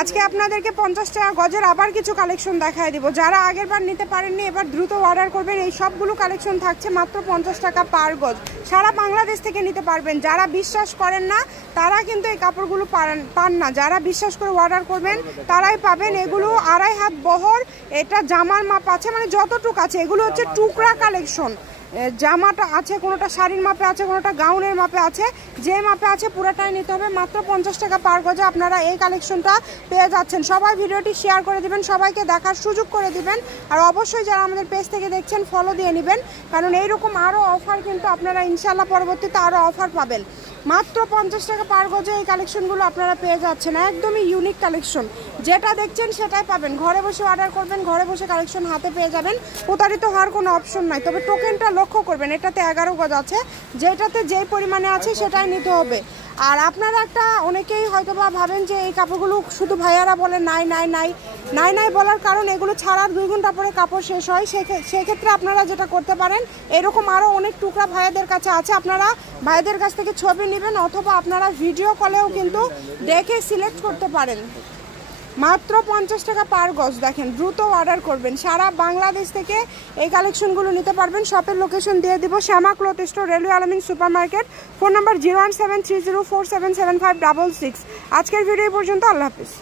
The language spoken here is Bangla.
আজকে আপনাদেরকে 50 টাকা গজের আবার কিছু কালেকশন দেখায় দিব। যারা আগের বার নিতে পারেননি এবার দ্রুত অর্ডার করবেন। এই সবগুলো কালেকশন থাকছে মাত্র 50 টাকা পার গজ। সারা বাংলাদেশ থেকে নিতে পারবেন। যারা বিশ্বাস করেন না তারা কিন্তু এই কাপড়গুলো পান না। যারা বিশ্বাস করে অর্ডার করবেন তারাই পাবেন। এগুলো 2.5 হাত বহর, এটা জামার মাপ আছে, মানে যতটুক আছে। এগুলো হচ্ছে টুকরা কালেকশন। জামাটা আছে, কোনোটা শাড়ির মাপে আছে, কোনোটা গাউনের মাপে আছে। যে মাপে আছে পুরোটাই নিতে হবে। মাত্র 50 টাকা পার গজে আপনারা এই কালেকশনটা পেয়ে যাচ্ছেন। সবাই ভিডিওটি শেয়ার করে দিবেন, সবাইকে দেখার সুযোগ করে দিবেন। আর অবশ্যই যারা আমাদের পেজ থেকে দেখছেন ফলো দিয়ে নেবেন, কারণ এইরকম আরও অফার কিন্তু আপনারা ইনশাল্লাহ পরবর্তীতে আরও অফার পাবেন। মাত্র 50 টাকা পার গজে এই কালেকশনগুলো আপনারা পেয়ে যাচ্ছেন। একদমই ইউনিক কালেকশন, যেটা দেখছেন সেটাই পাবেন। ঘরে বসে অর্ডার করবেন, ঘরে বসে কালেকশন হাতে পেয়ে যাবেন। প্রতারিত হওয়ার কোনো অপশন নাই। তবে টোকেনটা লক্ষ্য করবেন, এটাতে 11 গজ আছে, যেটাতে যেই পরিমাণে আছে সেটাই নিতে হবে। আর আপনারা অনেকেই হয়তো বা ভাবেন যে এই কাপড়গুলো শুধু ভাইয়ারা বলে নাই নাই নাই নাই নাই বলার কারণ এগুলো ছাড়ার 2 ঘন্টা পরে কাপড় শেষ হয়। সেক্ষেত্রে আপনারা যেটা করতে পারেন, এরকম আরও অনেক টুকরা ভাইয়াদের কাছে আছে, আপনারা ভাইয়াদের কাছ থেকে ছবি নেবেন, অথবা আপনারা ভিডিও কলেও কিন্তু দেখে সিলেক্ট করতে পারেন। মাত্র 50 টাকা পার গজ। দেখেন, দ্রুত অর্ডার করবেন। সারা বাংলাদেশ থেকে এই কালেকশনগুলো নিতে পারবেন। শপের লোকেশন দিয়ে দিব, শ্যামা ক্লথ স্টোর, রেলওয়ে আলামিন সুপার মার্কেট। Phone number 01730477566। আজকের ভিডিও পর্যন্ত। আল্লাহ হাফিজ।